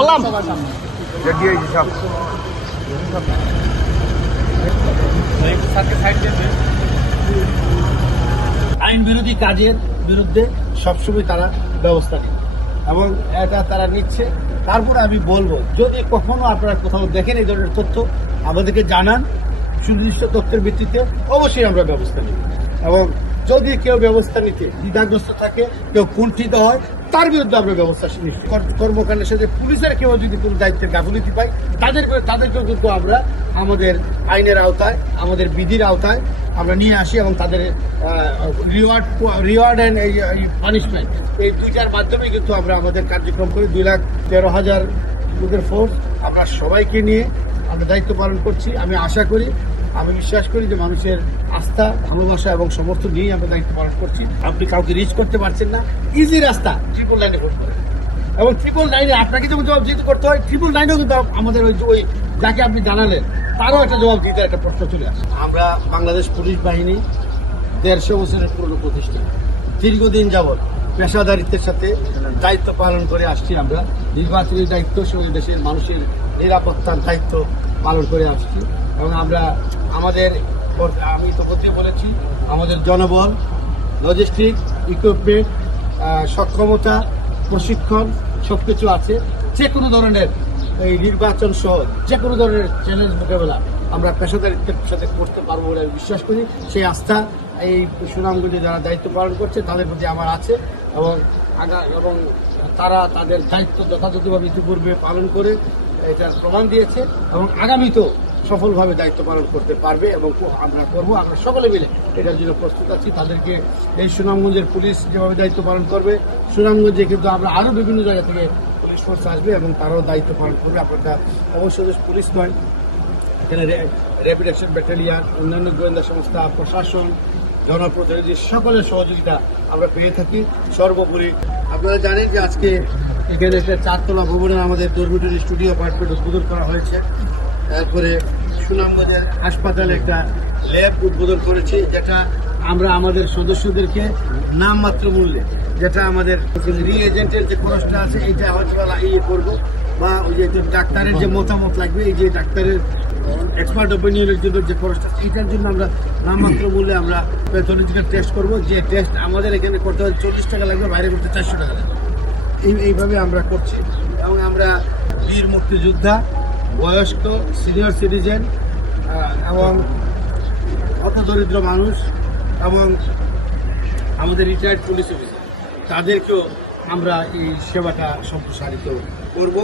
বললাম আইন বিরোধী কাজের বিরুদ্ধে সবসময় তারা ব্যবস্থা নেয় এবং এটা তারা নিচ্ছে। তারপরে আমি বলবো, যদি কখনো আপনারা কোথাও দেখেন এই ধরনের তথ্য আমাদেরকে জানান, সুনির্দিষ্ট তথ্যের ভিত্তিতে অবশ্যই আমরা ব্যবস্থা নিব। এবং যদি কেউ ব্যবস্থা নিতে দ্বিধাগ্রস্ত থাকে, কেউ কুণ্ঠিত হয়, তার বিরুদ্ধে আমরা ব্যবস্থা কর্মকাণ্ডের সাথে পুলিশের কেউ যদি কোনো দায়িত্বের গাফিলতি পাই তাদেরকেও কিন্তু আমরা আমাদের আইনের আওতায়, আমাদের বিধির আওতায় আমরা নিয়ে আসি এবং তাদের রিওয়ার্ড অ্যান্ড এই পানিশমেন্ট এই দুইটার মাধ্যমে কিন্তু আমরা আমাদের কার্যক্রম করি। 2,13,000 লোকের ফোর্স আমরা সবাইকে নিয়ে আমরা দায়িত্ব পালন করছি। আমি আশা করি, আমি বিশ্বাস করি যে মানুষের আস্থা, ভালোবাসা এবং সমর্থন নিয়েই আমরা দায়িত্ব পালন করছি। আপনি কাউকে রিচ করতে পারছেন না, ইজি রাস্তা 999-এ ভোট করেন। এবং 999-এ আপনাকে যেমন জবাব দিতে করতে হয়, 999-এও কিন্তু আমাদের ওই যাকে আপনি জানালেন তারও একটা জবাব দিতে একটা প্রশ্ন চলে আসে। আমরা বাংলাদেশ পুলিশ বাহিনী 150 বছরের পুরনো প্রতিষ্ঠান, দীর্ঘদিন যাবৎ পেশাদারিত্বের সাথে দায়িত্ব পালন করে আসছি। আমরা নির্বাচনী দায়িত্ব সঙ্গে দেশের মানুষের নিরাপত্তার দায়িত্ব পালন করে আসছি। এবং আমরা আমি তো বলেছি, আমাদের জনবল, লজিস্টিক, ইকুইপমেন্ট, সক্ষমতা, প্রশিক্ষণ সবকিছু আছে। যে কোনো ধরনের এই নির্বাচন সহ যে কোনো ধরনের চ্যালেঞ্জ মোকাবেলা আমরা পেশাদারিত্বের সাথে করতে পারবো বলে আমি বিশ্বাস করি। সেই আস্থা এই সুনামগঞ্জে যারা দায়িত্ব পালন করছে তাদের প্রতি আমার আছে এবং তারা তাদের দায়িত্ব যথাযথভাবে ইতিপূর্বে পালন করে এটার প্রমাণ দিয়েছে এবং আগামীতেও সফলভাবে দায়িত্ব পালন করতে পারবে এবং আমরা করবো। আমরা সকলে মিলে এটার জন্য প্রস্তুত আছি। তাদেরকে এই সুনামগঞ্জের পুলিশ যেভাবে দায়িত্ব পালন করবে, সুনামগঞ্জে কিন্তু আমরা আরও বিভিন্ন জায়গা থেকে পুলিশ ফোর্স আসবে এবং তারাও দায়িত্ব পালন করবে। আপনারা অবশ্যই পুলিশ নয়, এখানে র্যাপিড অ্যাকশন ব্যাটালিয়ান, অন্যান্য গোয়েন্দা সংস্থা, প্রশাসন, জনপ্রতিনিধি সকলের সহযোগিতা আমরা পেয়ে থাকি। সর্বোপরি আপনারা জানেন যে আজকে এখানে একটা 4তলা ভবনে আমাদের ডরমিটরি স্টুডিও অ্যাপার্টমেন্ট উদ্বোধন করা হয়েছে। তারপরে সুনামগঞ্জের হাসপাতালে একটা ল্যাব উদ্বোধন করেছি, যেটা আমরা আমাদের সদস্যদেরকে নামমাত্র মূল্যে, যেটা আমাদের রিএজেন্টের যে খরচটা আছে এইটা হয়তো করবো, বা ওই যে ডাক্তারের যে মতামত লাগবে, এই যে ডাক্তারের এক্সপার্ট ওপিনিয়নের জন্য যে খরচটা, এইটার জন্য আমরা নামমাত্র মূল্যে আমরা প্যাথোলজিক্যাল টেস্ট করবো। যে টেস্ট আমাদের এখানে করতে হয় 40 টাকা লাগবে, বাইরে করতে 400 টাকা লাগবে। এইভাবে আমরা করছি। এবং আমরা বীর মুক্তিযোদ্ধা, বয়স্ক, সিনিয়র সিটিজেন এবং হতদরিদ্র মানুষ এবং আমাদের রিটায়ার্ড পুলিশ অফিসার, তাদেরকেও আমরা এই সেবাটা সম্প্রসারিত করব।